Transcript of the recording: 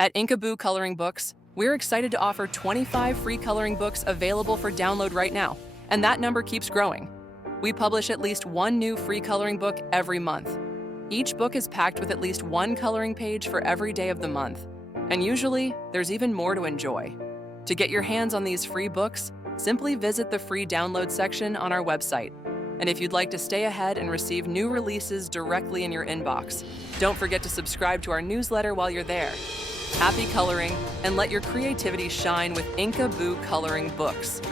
At Inkaboo Coloring Books, we're excited to offer 25 free coloring books available for download right now, and that number keeps growing. We publish at least one new free coloring book every month. Each book is packed with at least one coloring page for every day of the month, and usually, there's even more to enjoy. To get your hands on these free books, simply visit the free download section on our website. And if you'd like to stay ahead and receive new releases directly in your inbox, don't forget to subscribe to our newsletter while you're there. Happy coloring, and let your creativity shine with Inkaboo Coloring Books.